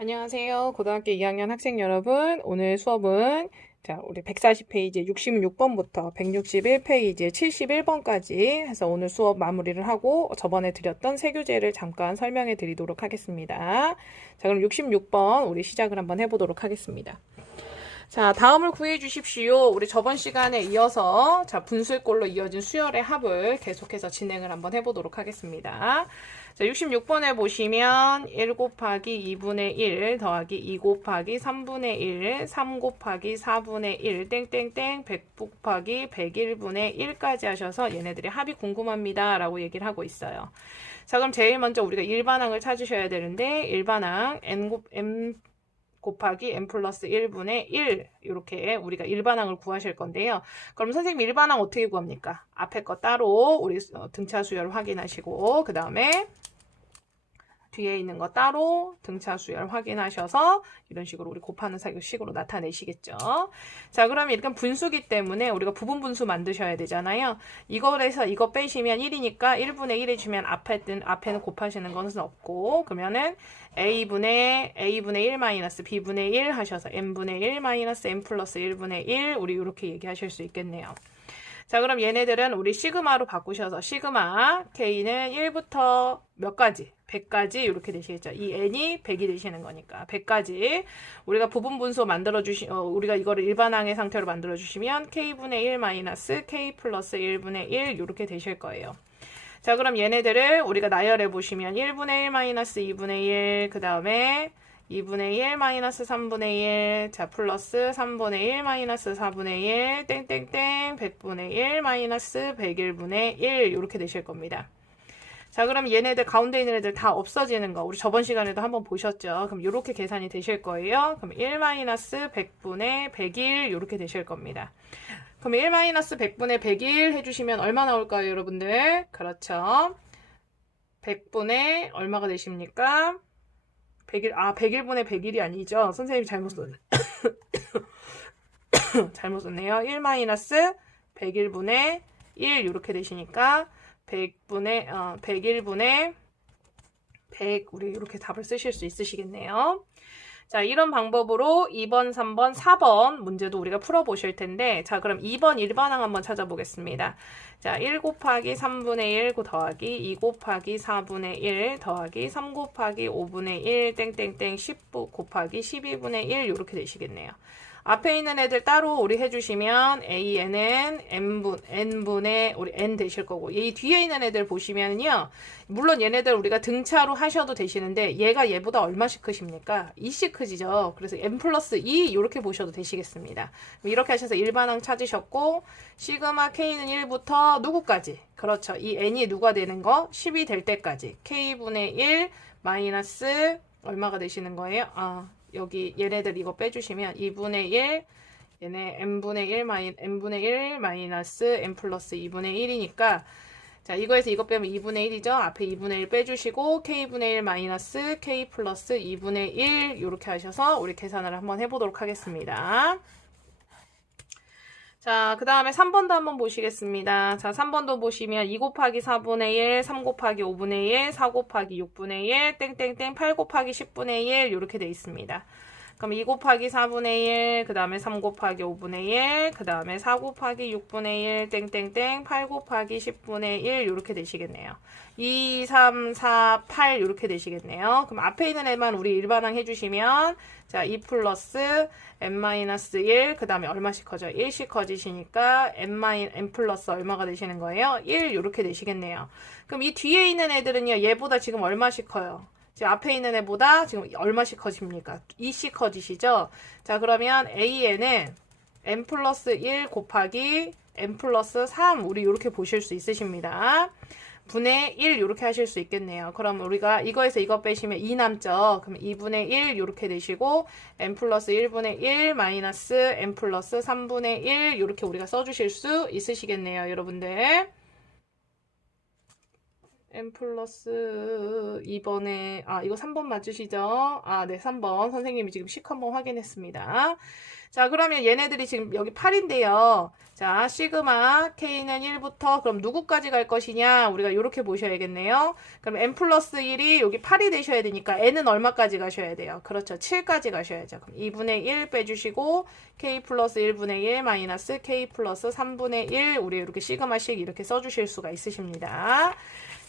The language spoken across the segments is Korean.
안녕하세요. 고등학교 2학년 학생 여러분. 오늘 수업은 우리 140페이지 66번부터 161페이지 71번까지 해서 오늘 수업 마무리를 하고 저번에 드렸던 세교재를 잠깐 설명해 드리도록 하겠습니다. 자, 그럼 66번 우리 시작을 한번 해보도록 하겠습니다. 자, 다음을 구해 주십시오. 우리 저번 시간에 이어서 분수꼴로 이어진 수열의 합을 계속해서 진행을 한번 해보도록 하겠습니다. 자, 66번에 보시면 1 곱하기 2분의 1 더하기 2 곱하기 3분의 1, 3 곱하기 4분의 1, 땡땡땡 100 곱하기 101분의 1까지 하셔서 얘네들의 합이 궁금합니다. 라고 얘기를 하고 있어요. 자, 그럼 제일 먼저 우리가 일반항을 찾으셔야 되는데 일반항 n 곱하기 n 플러스 1분의 1 이렇게 우리가 일반항을 구하실 건데요. 그럼 선생님 일반항 어떻게 구합니까? 앞에 거 따로 우리 등차 수열 확인하시고 그 다음에 뒤에 있는 거 따로 등차 수열 확인하셔서 이런 식으로 우리 곱하는 식으로 나타내시겠죠. 자, 그러면 일단 분수기 때문에 우리가 부분 분수 만드셔야 되잖아요. 이거에서 이거 빼시면 1이니까 1분의 1 해주면 앞에는 곱하시는 것은 없고 그러면은 a분의 1 마이너스 b분의 1 하셔서 n분의 1 마이너스 n 플러스 1분의 1 우리 이렇게 얘기하실 수 있겠네요. 자, 그럼 얘네들은 우리 시그마로 바꾸셔서 시그마 k는 1부터 몇 가지? 100까지 이렇게 되시겠죠. 이 n이 100이 되시는 거니까 100까지 우리가 부분 분수 만들어 우리가 이거를 일반항의 상태로 만들어 주시면 k분의 1 마이너스 k 플러스 1분의 1 이렇게 되실 거예요. 자, 그럼 얘네들을 우리가 나열해 보시면 1분의 1 마이너스 2분의 1 그 다음에 2분의 1 마이너스 3분의 1 자 플러스 3분의 1 마이너스 4분의 1 땡땡땡 100분의 1 마이너스 101분의 1 이렇게 되실 겁니다. 자, 그럼 얘네들 가운데 있는 애들 다 없어지는 거 우리 저번 시간에도 한번 보셨죠. 그럼 이렇게 계산이 되실 거예요. 그럼 1 마이너스 100분의 101 이렇게 되실 겁니다. 그럼 1 마이너스 100분의 101 해주시면 얼마 나올까요, 여러분들? 그렇죠. 100분의 얼마가 되십니까? 101, 101분의 101이 아니죠. 선생님이 잘못 썼네. 잘못 썼네요. 1 마이너스 101분의 1 이렇게 되시니까 101분의 100 우리 이렇게 답을 쓰실 수 있으시겠네요. 자, 이런 방법으로 2번, 3번, 4번 문제도 우리가 풀어보실 텐데 자, 그럼 2번 일반항 한번 찾아보겠습니다. 자, 1 곱하기 3분의 1 더하기 2 곱하기 4분의 1 더하기 3 곱하기 5분의 1 땡땡땡 10 곱하기 12분의 1 이렇게 되시겠네요. 앞에 있는 애들 따로 우리 해주시면 AN은 N분의 우리 N 되실 거고 이 뒤에 있는 애들 보시면요. 물론 얘네들 우리가 등차로 하셔도 되시는데 얘가 얘보다 얼마씩 크십니까? 2씩 크지죠. 그래서 N 플러스 2 이렇게 보셔도 되시겠습니다. 이렇게 하셔서 일반항 찾으셨고 시그마 K는 1부터 누구까지? 그렇죠. 이 N이 누가 되는 거? 10이 될 때까지 K분의 1 마이너스 얼마가 되시는 거예요? 여기 얘네들 이거 빼주시면 2분의 1 얘네 n분의 1 마이너스 n 플러스 2분의 1이니까 자 이거에서 이거 빼면 2분의 1이죠. 앞에 2분의 1 빼주시고 k분의 1 마이너스 k 플러스 2분의 1 이렇게 하셔서 우리 계산을 한번 해보도록 하겠습니다. 자, 그 다음에 3번도 한번 보시겠습니다. 자, 3번도 보시면 2 곱하기 4분의 1, 3 곱하기 5분의 1, 4 곱하기 6분의 1, 땡땡땡 8 곱하기 10분의 1 이렇게 돼 있습니다. 그럼 2 곱하기 4분의 1, 그 다음에 3 곱하기 5분의 1, 그 다음에 4 곱하기 6분의 1, 땡땡땡 8 곱하기 10분의 1 이렇게 되시겠네요. 2, 3, 4, 8 이렇게 되시겠네요. 그럼 앞에 있는 애만 우리 일반항 해주시면 자, 2 플러스 n-1 그 다음에 얼마씩 커져요? 1씩 커지시니까 n 플러스 얼마가 되시는 거예요? 1 이렇게 되시겠네요. 그럼 이 뒤에 있는 애들은요. 얘보다 지금 얼마씩 커요? 지금 앞에 있는 애보다 지금 얼마씩 커집니까? 2씩 커지시죠? 자, 그러면 AN은 n 플러스 1 곱하기 n 플러스 3 우리 이렇게 보실 수 있으십니다. 분의 1 이렇게 하실 수 있겠네요. 그럼 우리가 이거에서 이거 빼시면 2 남죠. 그럼 2분의 1 이렇게 되시고 n 플러스 1분의 1 마이너스 n 플러스 3분의 1 이렇게 우리가 써주실 수 있으시겠네요. 여러분들. n 플러스 2번에 이거 3번 맞으시죠? 네, 3번. 선생님이 지금 식 한번 확인했습니다. 자, 그러면 얘네들이 지금 여기 8인데요. 자, 시그마 K는 1부터 그럼 누구까지 갈 것이냐? 우리가 이렇게 보셔야겠네요. 그럼 n 플러스 1이 여기 8이 되셔야 되니까 n은 얼마까지 가셔야 돼요? 그렇죠. 7까지 가셔야죠. 그럼 2분의 1 빼주시고 K 플러스 1분의 1 마이너스 K 플러스 3분의 1 우리 이렇게 시그마씩 이렇게 써주실 수가 있으십니다.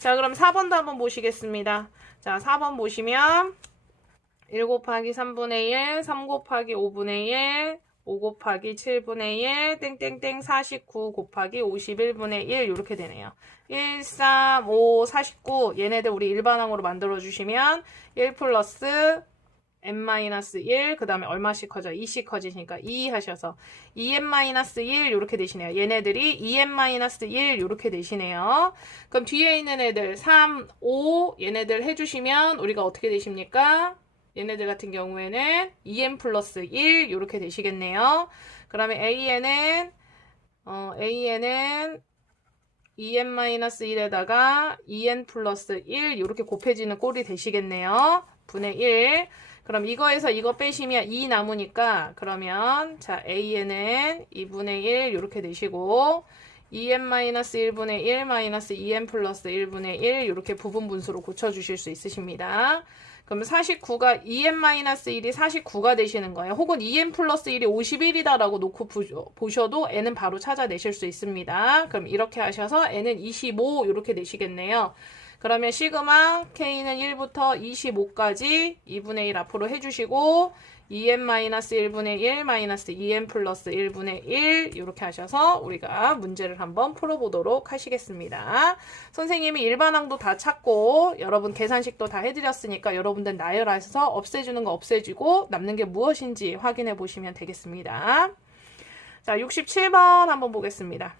자, 그럼 4번도 한번 보시겠습니다. 자, 4번 보시면 1 곱하기 3분의 1, 3 곱하기 5분의 1, 5 곱하기 7분의 1, 땡땡땡 49 곱하기 51분의 1 이렇게 되네요. 1, 3, 5, 49 얘네들 우리 일반항으로 만들어주시면 1 플러스 n-1 그 다음에 얼마씩 커져? 2씩 커지니까 2 하셔서 2n-1 이렇게 되시네요. 얘네들이 2n-1 이렇게 되시네요. 그럼 뒤에 있는 애들 3, 5 얘네들 해주시면 우리가 어떻게 되십니까? 얘네들 같은 경우에는 2n 플러스 1 이렇게 되시겠네요. 그러면 an은 2n-1에다가 2n 플러스 1 이렇게 곱해지는 꼴이 되시겠네요. 분의 1. 그럼 이거에서 이거 빼시면 2 남으니까 그러면 자 an은 2분의 1 이렇게 되시고 2n-1분의 1 마이너스 2n 플러스 1분의 1 이렇게 부분 분수로 고쳐주실 수 있으십니다. 그럼 49가 2n-1이 49가 되시는 거예요. 혹은 2n 플러스 1이 51이다라고 놓고 보셔도 n은 바로 찾아내실 수 있습니다. 그럼 이렇게 하셔서 n은 25 이렇게 되시겠네요. 그러면 시그마 K는 1부터 25까지 2분의 1 앞으로 해주시고 2n-1분의 1 마이너스 2n 플러스 1분의 1 이렇게 하셔서 우리가 문제를 한번 풀어보도록 하시겠습니다. 선생님이 일반항도 다 찾고 여러분 계산식도 다 해드렸으니까 여러분들 나열해서 없애주는 거 없애주고 남는 게 무엇인지 확인해 보시면 되겠습니다. 자, 67번 한번 보겠습니다.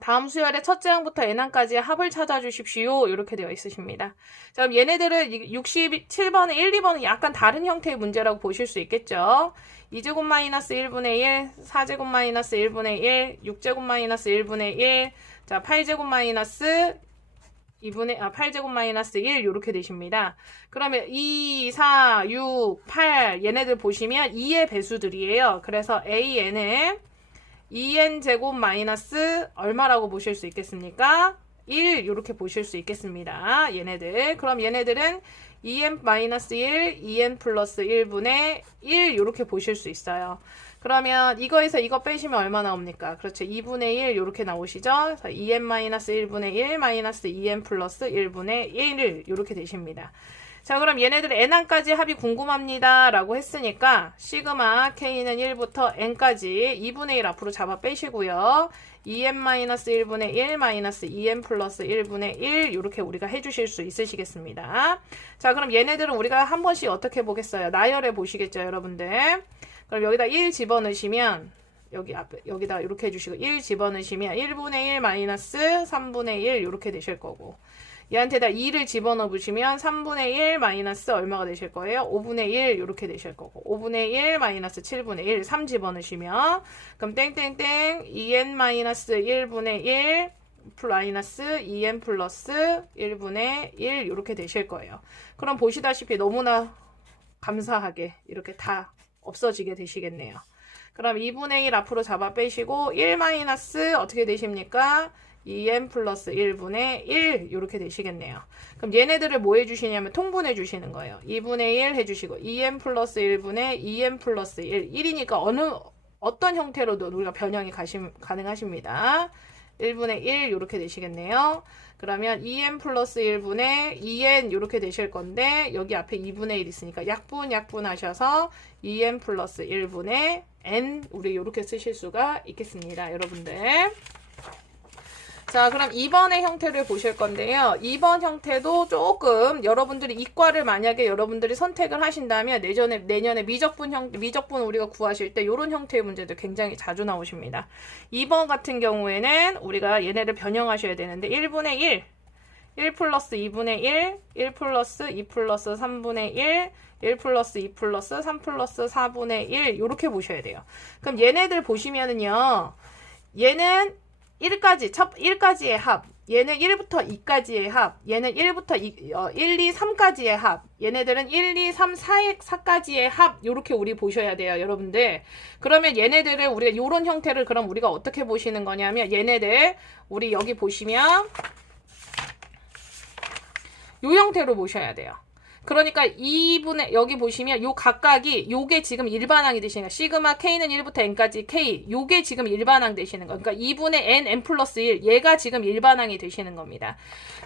다음 수열의 첫째 항부터 n항까지의 합을 찾아주십시오. 이렇게 되어 있으십니다. 자, 그럼 얘네들은 67번에 1, 2번은 약간 다른 형태의 문제라고 보실 수 있겠죠. 2제곱 마이너스 1분의 1, 4제곱 마이너스 1분의 1, 6제곱 마이너스 1분의 1, 자, 8제곱 마이너스 8제곱 마이너스 1 이렇게 되십니다. 그러면 2, 4, 6, 8 얘네들 보시면 2의 배수들이에요. 그래서 an은 2n 제곱 마이너스 얼마라고 보실 수 있겠습니까? 1 이렇게 보실 수 있겠습니다. 얘네들. 그럼 얘네들은 2n 마이너스 1, 2n 플러스 1분의 1 이렇게 보실 수 있어요. 그러면 이거에서 이거 빼시면 얼마 나옵니까? 그렇죠. 2분의 1 이렇게 나오시죠? 2n 마이너스 1분의 1 마이너스 2n 플러스 1분의 1 이렇게 되십니다. 자, 그럼 얘네들 n항까지 합이 궁금합니다 라고 했으니까 시그마 K는 1부터 n까지 2분의 1 앞으로 잡아 빼시고요. 2n-1분의 1 마이너스 2n 플러스 1분의 1 이렇게 우리가 해주실 수 있으시겠습니다. 자, 그럼 얘네들은 우리가 한 번씩 어떻게 보겠어요? 나열해 보시겠죠, 여러분들. 그럼 여기다 1 집어넣으시면 여기다 이렇게 해주시고 1 집어넣으시면 1분의 1 마이너스 3분의 1 이렇게 되실 거고 얘한테다 2를 집어넣어 보시면 3분의 1 마이너스 얼마가 되실 거예요? 5분의 1 이렇게 되실 거고 5분의 1 마이너스 7분의 1 3 집어넣으시면 그럼 땡땡땡 2n 마이너스 1분의 1 마이너스 2n 플러스 1분의 1 이렇게 되실 거예요. 그럼 보시다시피 너무나 감사하게 이렇게 다 없어지게 되시겠네요. 그럼 2분의 1 앞으로 잡아 빼시고 1 마이너스 어떻게 되십니까? 2n 플러스 1분의 1 이렇게 되시겠네요. 그럼 얘네들을 뭐 해주시냐면 통분해 주시는 거예요. 2분의 1 해주시고 2n 플러스 1분의 2n 플러스 1 1이니까 어떤 형태로도 우리가 변형이 가능하십니다. 1분의 1 이렇게 되시겠네요. 그러면 2n 플러스 1분의 2n 이렇게 되실 건데 여기 앞에 2분의 1 있으니까 약분 하셔서 2n 플러스 1분의 n 우리 이렇게 쓰실 수가 있겠습니다. 여러분들. 자, 그럼 2번의 형태를 보실 건데요. 2번 형태도 조금 여러분들이 이과를 만약에 여러분들이 선택을 하신다면 내년에 미적분 우리가 구하실 때 이런 형태의 문제들 굉장히 자주 나오십니다. 2번 같은 경우에는 우리가 얘네를 변형하셔야 되는데 1분의 1 플러스 2분의 1 플러스 2 플러스 3분의 1 플러스 2 플러스 3 플러스 4분의 1 이렇게 보셔야 돼요. 그럼 얘네들 보시면은요. 얘는 1까지, 1까지의 합, 얘는 1부터 2까지의 합, 얘는 1부터 1, 2, 3까지의 합, 얘네들은 1, 2, 3, 4까지의 합, 요렇게 우리 보셔야 돼요, 여러분들. 그러면 얘네들을 우리가 요런 형태를 그럼 우리가 어떻게 보시는 거냐면, 얘네들, 우리 여기 보시면, 요 형태로 보셔야 돼요. 그러니까 2분의 여기 보시면 요 각각이 요게 지금 일반항이 되시는 거예요. 시그마 K는 1부터 N까지 K 요게 지금 일반항 되시는 거예요. 그러니까 2분의 N 플러스 1 얘가 지금 일반항이 되시는 겁니다.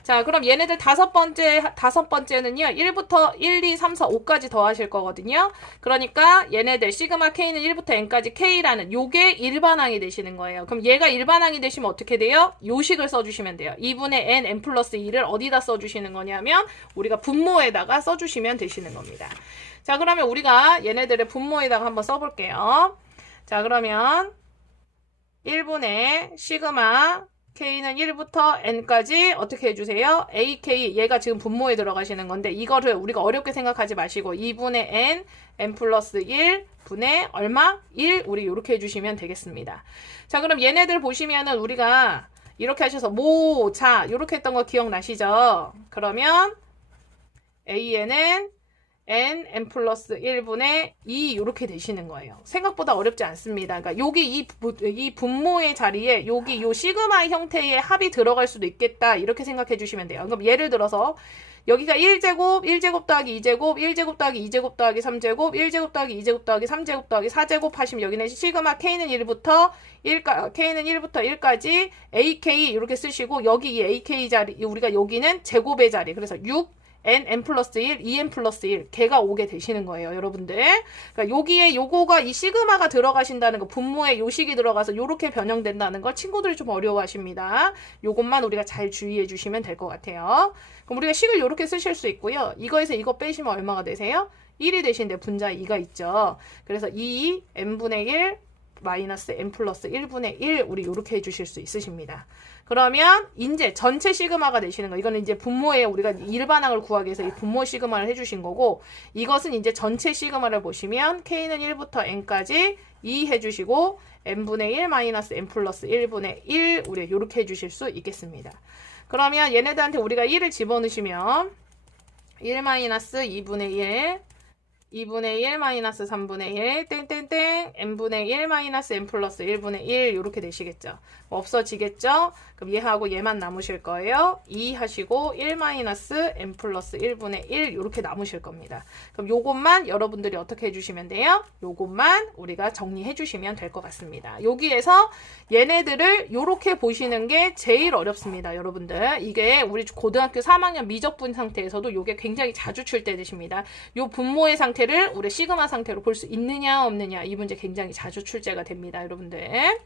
자, 그럼 얘네들 다섯 번째는요. 1부터 1, 2, 3, 4, 5까지 더하실 거거든요. 그러니까 얘네들 시그마 K는 1부터 N까지 K라는 요게 일반항이 되시는 거예요. 그럼 얘가 일반항이 되시면 어떻게 돼요? 요식을 써주시면 돼요. 2분의 N 플러스 2를 어디다 써주시는 거냐면 우리가 분모에다가 써주시면 되시는 겁니다. 자, 그러면 우리가 얘네들의 분모에다가 한번 써볼게요. 자, 그러면 1분의 시그마 K는 1부터 N까지 어떻게 해주세요? AK, 얘가 지금 분모에 들어가시는 건데 이거를 우리가 어렵게 생각하지 마시고 2분의 N 플러스 1 분의 얼마? 1 우리 이렇게 해주시면 되겠습니다. 자, 그럼 얘네들 보시면은 우리가 이렇게 하셔서 자 이렇게 했던 거 기억나시죠? 그러면 AN은 N 플러스 1분의 2 이렇게 되시는 거예요. 생각보다 어렵지 않습니다. 그러니까 여기 이 분모의 자리에 여기 요 시그마 형태의 합이 들어갈 수도 있겠다 이렇게 생각해 주시면 돼요. 그럼 예를 들어서 여기가 1제곱, 1제곱 더하기 2제곱, 1제곱 더하기 2제곱 더하기 3제곱, 1제곱 더하기 2제곱 더하기 3제곱 더하기 4제곱 하시면 여기는 시그마 K는 1부터 1까지 AK 이렇게 쓰시고 여기 이 AK 자리 우리가 여기는 제곱의 자리 그래서 6 N 플러스 1, 2N 플러스 1 걔가 오게 되시는 거예요, 여러분들. 그러니까 여기에 요거가 이 시그마가 들어가신다는 거, 분모에 요식이 들어가서 요렇게 변형된다는 걸 친구들이 좀 어려워하십니다. 요것만 우리가 잘 주의해 주시면 될 것 같아요. 그럼 우리가 식을 요렇게 쓰실 수 있고요. 이거에서 이거 빼시면 얼마가 되세요? 1이 되신데 분자에 2가 있죠. 그래서 2 N분의 1 마이너스 N 플러스 1분의 1 우리 요렇게 해주실 수 있으십니다. 그러면 이제 전체 시그마가 되시는 거 이거는 이제 분모에 우리가 일반항을 구하기 위해서 이 분모 시그마를 해주신 거고 이것은 이제 전체 시그마를 보시면 K는 1부터 N까지 2 해주시고 N분의 1 마이너스 N 플러스 1분의 1 우리 요렇게 해주실 수 있겠습니다. 그러면 얘네들한테 우리가 1을 집어넣으시면 1 마이너스 2분의 1 2분의 1 마이너스 3분의 1 땡땡땡 n분의 1 마이너스 n 플러스 1분의 1 이렇게 되시겠죠. 없어지겠죠? 그럼 얘하고 얘만 남으실 거예요. 2 하시고 1 마이너스 n 플러스 1분의 1 이렇게 남으실 겁니다. 그럼 요것만 여러분들이 어떻게 해주시면 돼요? 요것만 우리가 정리해 주시면 될 것 같습니다. 여기에서 얘네들을 요렇게 보시는 게 제일 어렵습니다. 여러분들 이게 우리 고등학교 3학년 미적분 상태에서도 요게 굉장히 자주 출제되십니다. 요 분모의 상태를 우리 시그마 상태로 볼 수 있느냐 없느냐 이 문제 굉장히 자주 출제가 됩니다. 여러분들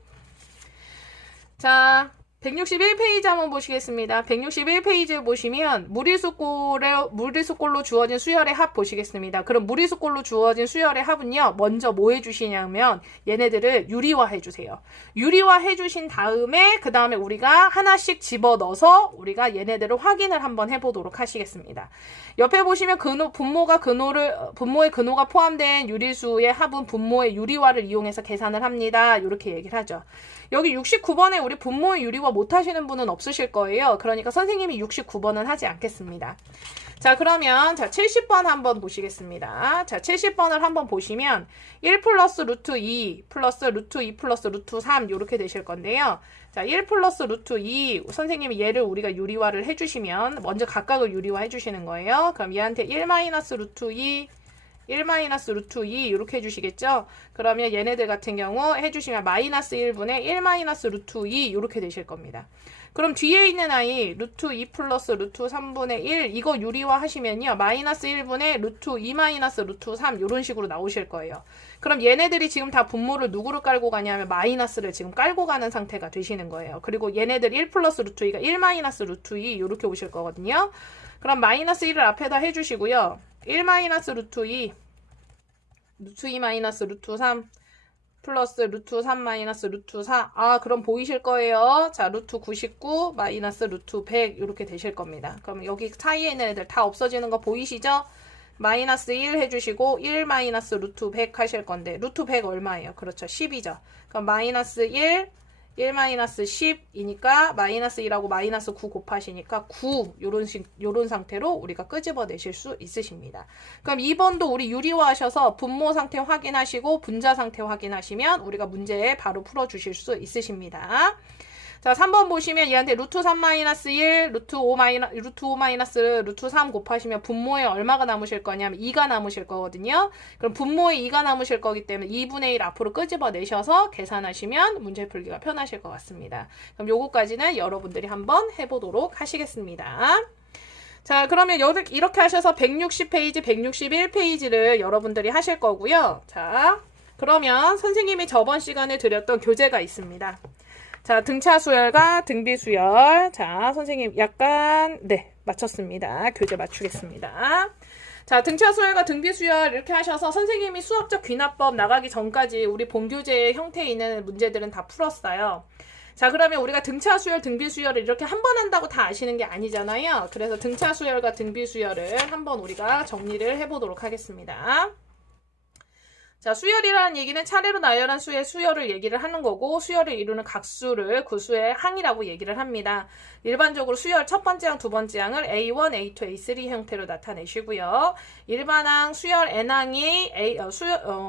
자 161페이지 한번 보시겠습니다. 161페이지에 보시면 무리수꼴로 주어진 수열의 합 보시겠습니다. 그럼 무리수꼴로 주어진 수열의 합은요. 먼저 뭐 해주시냐면 얘네들을 유리화 해주세요. 유리화 해주신 다음에 그 다음에 우리가 하나씩 집어넣어서 우리가 얘네들을 확인을 한번 해보도록 하시겠습니다. 옆에 보시면 분모의 근호가 포함된 유리수의 합은 분모의 유리화를 이용해서 계산을 합니다. 이렇게 얘기를 하죠. 여기 69번에 우리 분모의 유리화 못하시는 분은 없으실 거예요. 그러니까 선생님이 69번은 하지 않겠습니다. 자, 그러면 70번 한번 보시겠습니다. 자, 70번을 한번 보시면 1 플러스 루트 2 플러스 루트 2 플러스 루트 3 이렇게 되실 건데요. 자, 1 플러스 루트 2 선생님이 얘를 우리가 유리화를 해주시면 먼저 각각을 유리화 해주시는 거예요. 그럼 얘한테 1 마이너스 루트 2 1 마이너스 루트 2 이렇게 해주시겠죠? 그러면 얘네들 같은 경우 해주시면 마이너스 1분의 1 마이너스 루트 2 이렇게 되실 겁니다. 그럼 뒤에 있는 아이 루트 2 플러스 루트 3분의 1 이거 유리화 하시면요. 마이너스 1분의 루트 2 마이너스 루트 3 이런 식으로 나오실 거예요. 그럼 얘네들이 지금 다 분모를 누구를 깔고 가냐면 마이너스를 지금 깔고 가는 상태가 되시는 거예요. 그리고 얘네들 1 플러스 루트 2가 1 마이너스 루트 2 이렇게 오실 거거든요. 그럼 마이너스 1을 앞에다 해주시고요. 1 마이너스 루트 2 루트 2 마이너스 루트 3 플러스 루트 3 마이너스 루트 4 그럼 보이실 거예요. 자 루트 99 마이너스 루트 100 이렇게 되실 겁니다. 그럼 여기 사이에 있는 애들 다 없어지는 거 보이시죠? 마이너스 1 해주시고 1 마이너스 루트 100 하실 건데 루트 100 얼마예요? 그렇죠. 10이죠. 그럼 마이너스 1 1-10이니까 마이너스 2라고 마이너스 9 곱하시니까 9 요런 상태로 우리가 끄집어내실 수 있으십니다. 그럼 2번도 우리 유리화하셔서 분모 상태 확인하시고 분자 상태 확인하시면 우리가 문제에 바로 풀어주실 수 있으십니다. 자, 3번 보시면 얘한테 루트 3-1, 루트 5 마이너스 루트 3 곱하시면 분모에 얼마가 남으실 거냐면 2가 남으실 거거든요. 그럼 분모에 2가 남으실 거기 때문에 2분의 1 앞으로 끄집어내셔서 계산하시면 문제 풀기가 편하실 것 같습니다. 그럼 요거까지는 여러분들이 한번 해보도록 하시겠습니다. 자, 그러면 이렇게 하셔서 160페이지, 161페이지를 여러분들이 하실 거고요. 자, 그러면 선생님이 저번 시간에 드렸던 교재가 있습니다. 자, 등차 수열과 등비 수열. 자, 선생님 약간 맞췄습니다. 교재 맞추겠습니다. 자, 등차 수열과 등비 수열 이렇게 하셔서 선생님이 수학적 귀납법 나가기 전까지 우리 본교재의 형태에 있는 문제들은 다 풀었어요. 자, 그러면 우리가 등차 수열, 등비 수열을 이렇게 한 번 한다고 다 아시는 게 아니잖아요. 그래서 등차 수열과 등비 수열을 한번 우리가 정리를 해보도록 하겠습니다. 자, 수열이라는 얘기는 차례로 나열한 수의 수열을 얘기를 하는 거고 수열을 이루는 각수를 그 수의 항이라고 얘기를 합니다. 일반적으로 수열 첫 번째 항, 두 번째 항을 A1, A2, A3 형태로 나타내시고요. 일반항 수열 n항이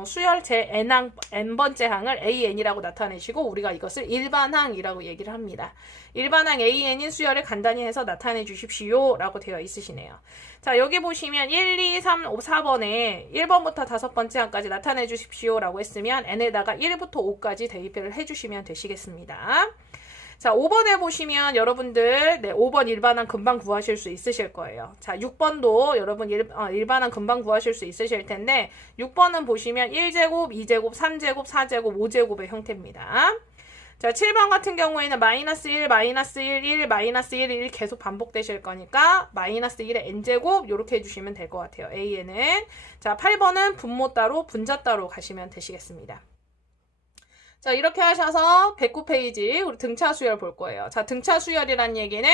수열 제 n항 n번째 항을 AN이라고 나타내시고 우리가 이것을 일반항이라고 얘기를 합니다. 일반항 AN인 수열을 간단히 해서 나타내 주십시오 라고 되어 있으시네요. 자, 여기 보시면 1, 2, 3, 5, 4번에 1번부터 5번째 항까지 나타내 주십시오 라고 했으면 n에다가 1부터 5까지 대입을 해주시면 되시겠습니다. 자, 5번에 보시면 여러분들 5번 일반항 금방 구하실 수 있으실 거예요. 자, 6번도 여러분 일반항 금방 구하실 수 있으실 텐데 6번은 보시면 1제곱, 2제곱, 3제곱, 4제곱, 5제곱의 형태입니다. 자, 7번 같은 경우에는 마이너스 1, 마이너스 1, 1, 마이너스 1, 1 계속 반복되실 거니까 마이너스 1의 n제곱 이렇게 해주시면 될 것 같아요. AN은. 자, 8번은 분모 따로, 분자 따로 가시면 되시겠습니다. 자, 이렇게 하셔서 109페이지 우리 등차 수열 볼 거예요. 자, 등차 수열이란 얘기는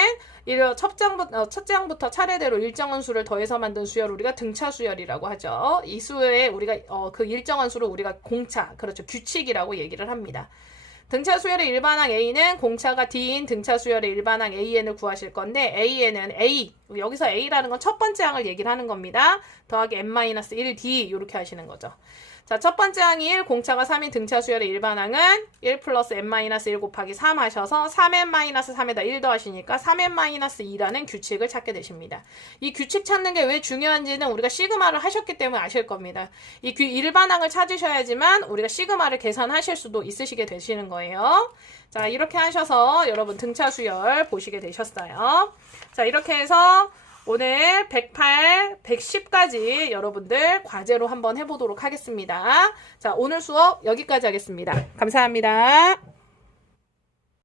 첫째 항부터 차례대로 일정한 수를 더해서 만든 수열 우리가 등차 수열이라고 하죠. 이 수에 우리가 그 일정한 수를 우리가 공차, 그렇죠, 규칙이라고 얘기를 합니다. 등차 수열의 일반항 A는 공차가 D인 등차 수열의 일반항 AN을 구하실 건데 AN은 A, 여기서 A라는 건 첫 번째 항을 얘기를 하는 겁니다. 더하기 n-1D 이렇게 하시는 거죠. 자, 첫 번째 항이 1, 공차가 3인 등차 수열의 일반항은 1 플러스 n-1 곱하기 3 하셔서 3n-3에다 1 더하시니까 3n-2라는 규칙을 찾게 되십니다. 이 규칙 찾는 게 왜 중요한지는 우리가 시그마를 하셨기 때문에 아실 겁니다. 이 일반항을 찾으셔야지만 우리가 시그마를 계산하실 수도 있으시게 되시는 거예요. 자, 이렇게 하셔서 여러분 등차 수열 보시게 되셨어요. 자, 이렇게 해서 오늘 108, 110까지 여러분들 과제로 한번 해보도록 하겠습니다. 자, 오늘 수업 여기까지 하겠습니다. 감사합니다.